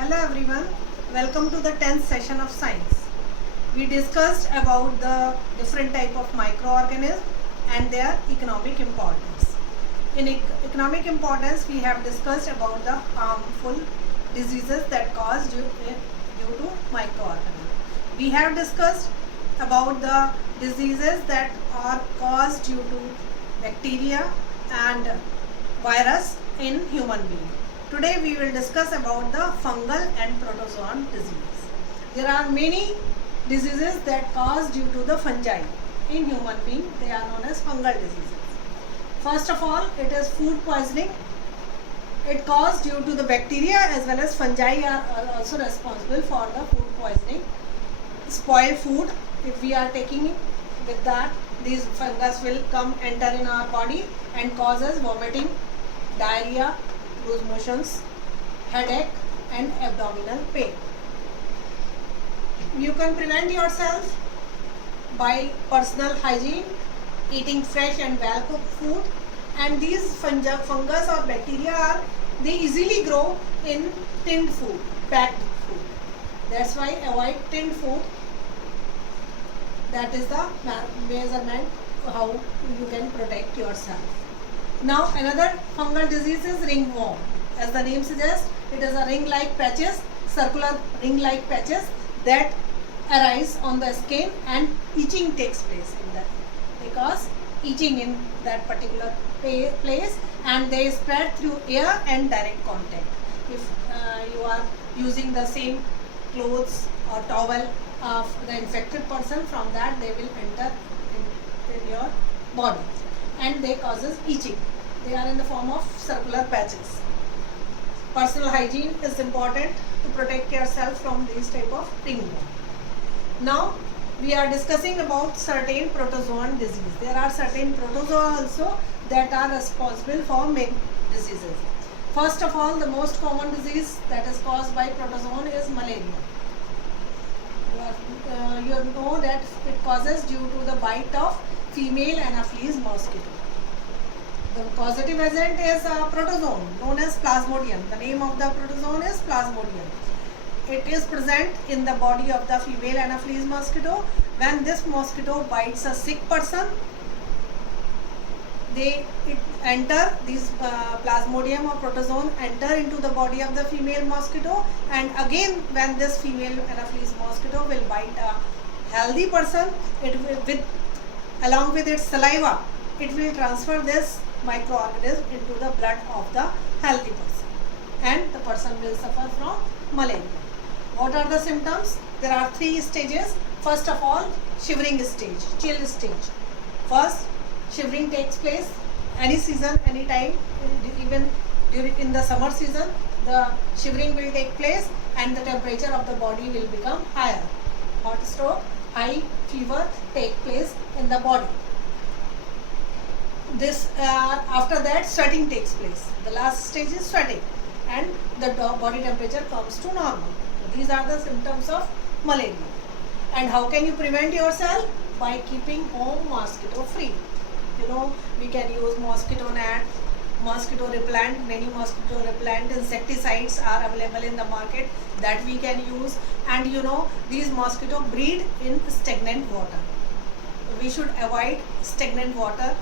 Hello everyone, welcome to the 10th session of science. We discussed about the different type of microorganisms and their economic importance. In economic importance, we have discussed about the harmful diseases that caused due to microorganisms. We have discussed about the diseases that are caused due to bacteria and virus in human being. Today we will discuss about the fungal and protozoan disease. There are many diseases that cause due to the fungi in human being. They are known as fungal diseases. First of all, it is food poisoning. It caused due to the bacteria as well as fungi are also responsible for the food poisoning. Spoiled food, if we are taking it, with that these fungus will enter in our body and causes vomiting, diarrhea, loose motions, headache and abdominal pain. You can prevent yourself by personal hygiene, eating fresh and well cooked food, and these fungus or bacteria they easily grow in tinned food, packed food. That's why avoid tinned food. That is the measurement how you can protect yourself. Now another fungal disease is ringworm. As the name suggests, it is a ring-like patches, circular ring-like patches that arise on the skin and itching takes place in that. They cause itching in that particular place and they spread through air and direct contact. If you are using the same clothes or towel of the infected person, from that they will enter in your body and they causes itching. They are in the form of circular patches. Personal hygiene is important to protect yourself from these type of ringworm. Now we are discussing about certain protozoan disease. There are certain protozoa also that are responsible for many diseases. First of all, the most common disease that is caused by protozoan is malaria. You know that it causes due to the bite of female Anopheles mosquito. The causative agent is a protozoan known as Plasmodium. The name of the protozoan is Plasmodium. It is present in the body of the female Anopheles mosquito. When this mosquito bites a sick person, this Plasmodium or protozoan enter into the body of the female mosquito, and again when this female Anopheles mosquito will bite a healthy person, it will along with its saliva, it will transfer this microorganism into the blood of the healthy person and the person will suffer from malaria. What are the symptoms? There are 3 stages. First of all, shivering stage, chill stage. First, shivering takes place any season, any time, even in the summer season, the shivering will take place and the temperature of the body will become higher. Hot stroke, high fever take place in the body. After that, sweating takes place. The last stage is sweating and the body temperature comes to normal. So these are the symptoms of malaria. And how can you prevent yourself? By keeping home mosquito free. You know, we can use mosquito net, mosquito repellent. Many mosquito repellent insecticides are available in the market that we can use. And you know, these mosquito breed in stagnant water. We should avoid stagnant water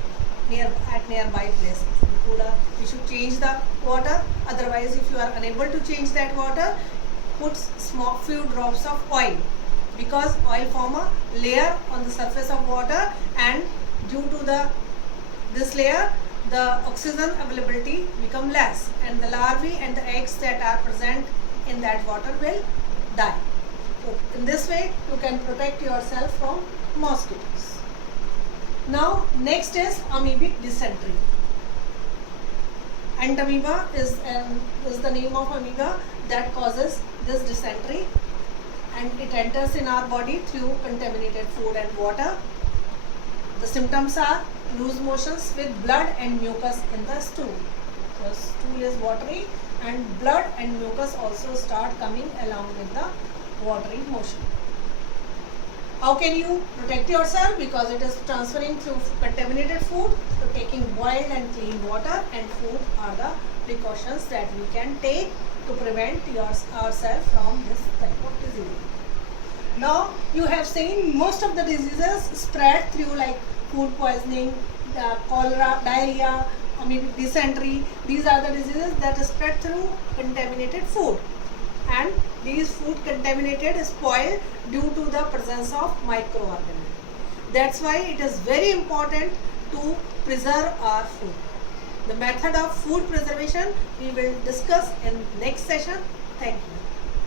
at nearby places. In cooler, we should change the water. Otherwise, if you are unable to change that water, put few drops of oil, because oil form a layer on the surface of water, and due to this layer, the oxygen availability become less, and the larvae and the eggs that are present in that water will die. So in this way, you can protect yourself from mosquitoes. Now next is amoebic dysentery. Entamoeba is the name of amoeba that causes this dysentery, and it enters in our body through contaminated food and water. The symptoms are loose motions with blood and mucus in the stool. The stool is watery and blood and mucus also start coming along with the watery motion. How can you protect yourself? Because it is transferring through contaminated food. So taking boiled and clean water and food are the precautions that we can take to prevent ourselves from this type of disease. Now you have seen most of the diseases spread through like food poisoning, cholera, diarrhea, or maybe dysentery. These are the diseases that spread through contaminated food, and these food contaminated spoil due to the presence of microorganisms. That's why it is very important to preserve our food. The method of food preservation we will discuss in next session. Thank you.